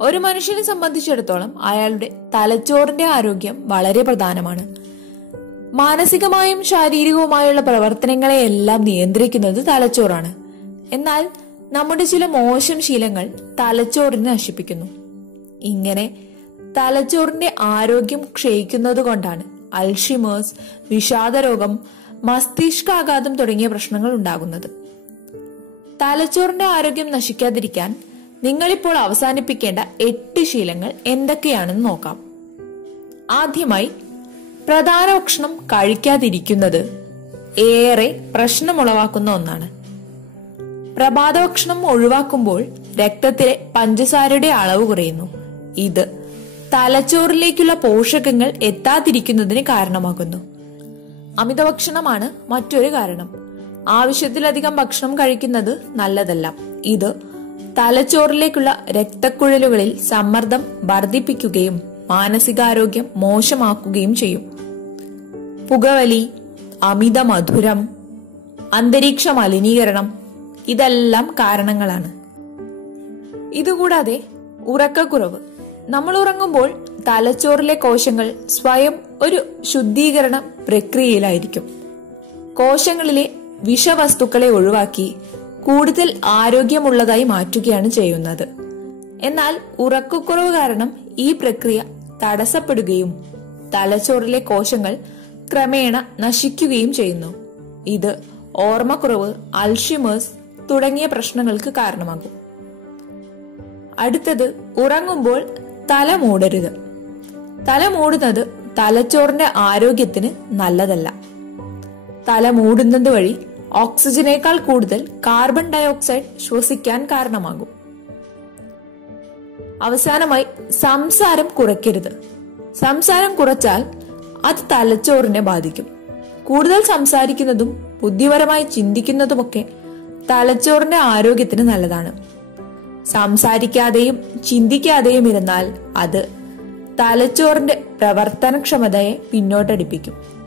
ഒരു മനുഷ്യനെ സംബന്ധിച്ചിടത്തോളം അയാളുടെ തലച്ചോറിന്റെ ആരോഗ്യം വളരെ പ്രധാനമാണ്. മാനസികമായും ശാരീരികവുമായുള്ള പ്രവർത്തനങ്ങളെയെല്ലാം നിയന്ത്രിക്കുന്നത് തലച്ചോറാണ്. എന്നാൽ നമ്മുടെ ചില മോശം ശീലങ്ങൾ തലച്ചോറിനെ നശിപ്പിക്കുന്നു. ഇങ്ങനെ തലച്ചോറിന്റെ ആരോഗ്യം ക്ഷയിക്കുന്നത് കൊണ്ടാണ് അൽഷിമേഴ്സ് വിഷാദരോഗം മസ്തിഷ്കാഘാതം തുടങ്ങിയ പ്രശ്നങ്ങൾ ഉണ്ടാകുന്നത്. തലച്ചോറിന്റെ ആരോഗ്യം നശിക്കാതിരിക്കാൻ നിങ്ങളിപ്പോൾ അവസാനിപ്പിക്കേണ്ട എട്ട് ശീലങ്ങൾ എന്തൊക്കെയാണെന്ന് നോക്കാം. ആദ്യമായി പ്രധാന ഭക്ഷണം കഴിക്കാതിരിക്കുന്നത് ഏറെ പ്രശ്നമുളവാക്കുന്ന ഒന്നാണ്. പ്രഭാത ഭക്ഷണം ഒഴിവാക്കുമ്പോൾ രക്തത്തിലെ പഞ്ചസാരയുടെ അളവ് കുറയുന്നു. ഇത് തലച്ചോറിലേക്കുള്ള പോഷകങ്ങൾ എത്താതിരിക്കുന്നതിന് കാരണമാകുന്നു. അമിതഭക്ഷണമാണ് മറ്റൊരു കാരണം. ആവശ്യത്തിലധികം ഭക്ഷണം കഴിക്കുന്നത് നല്ലതല്ല. ഇത് തലച്ചോറിലേക്കുള്ള രക്തക്കുഴലുകളിൽ സമ്മർദ്ദം വർദ്ധിപ്പിക്കുകയും മാനസികാരോഗ്യം മോശമാക്കുകയും ചെയ്യും. പുകവലി അമിത മധുരം അന്തരീക്ഷ മലിനീകരണം ഇതെല്ലാം കാരണങ്ങളാണ്. ഇതുകൂടാതെ ഉറക്കക്കുറവ്. നമ്മൾ ഉറങ്ങുമ്പോൾ തലച്ചോറിലെ കോശങ്ങൾ സ്വയം ഒരു ശുദ്ധീകരണ പ്രക്രിയയിലായിരിക്കും. കോശങ്ങളിലെ വിഷവസ്തുക്കളെ ഒഴിവാക്കി കൂടുതൽ ആരോഗ്യമുള്ളതായി മാറ്റുകയാണ് ചെയ്യുന്നത്. എന്നാൽ ഉറക്കക്കുറവ് കാരണം ഈ പ്രക്രിയ തടസ്സപ്പെടുകയും തലച്ചോറിലെ കോശങ്ങൾ ക്രമേണ നശിക്കുകയും ചെയ്യുന്നു. ഇത് ഓർമ്മക്കുറവ് അൽഷിമേഴ്സ് തുടങ്ങിയ പ്രശ്നങ്ങൾക്ക് കാരണമാകും. അടുത്തത് ഉറങ്ങുമ്പോൾ തല മൂടരുത്. തല മൂടുന്നത് തലച്ചോറിന്റെ ആരോഗ്യത്തിന് നല്ലതല്ല. തല മൂടുന്നത് വഴി ഓക്സിജനേക്കാൾ കൂടുതൽ കാർബൺ ഡയോക്സൈഡ് ശ്വസിക്കാൻ കാരണമാകും. അവസാനമായി സംസാരം കുറയ്ക്കരുത്. സംസാരം കുറച്ചാൽ അത് തലച്ചോറിനെ ബാധിക്കും. കൂടുതൽ സംസാരിക്കുന്നതും ബുദ്ധിപരമായി ചിന്തിക്കുന്നതുമൊക്കെ തലച്ചോറിന്റെ ആരോഗ്യത്തിന് നല്ലതാണ്. സംസാരിക്കാതെയും ചിന്തിക്കാതെയും ഇരുന്നാൽ അത് തലച്ചോറിന്റെ പ്രവർത്തനക്ഷമതയെ പിന്നോട്ടടിപ്പിക്കും.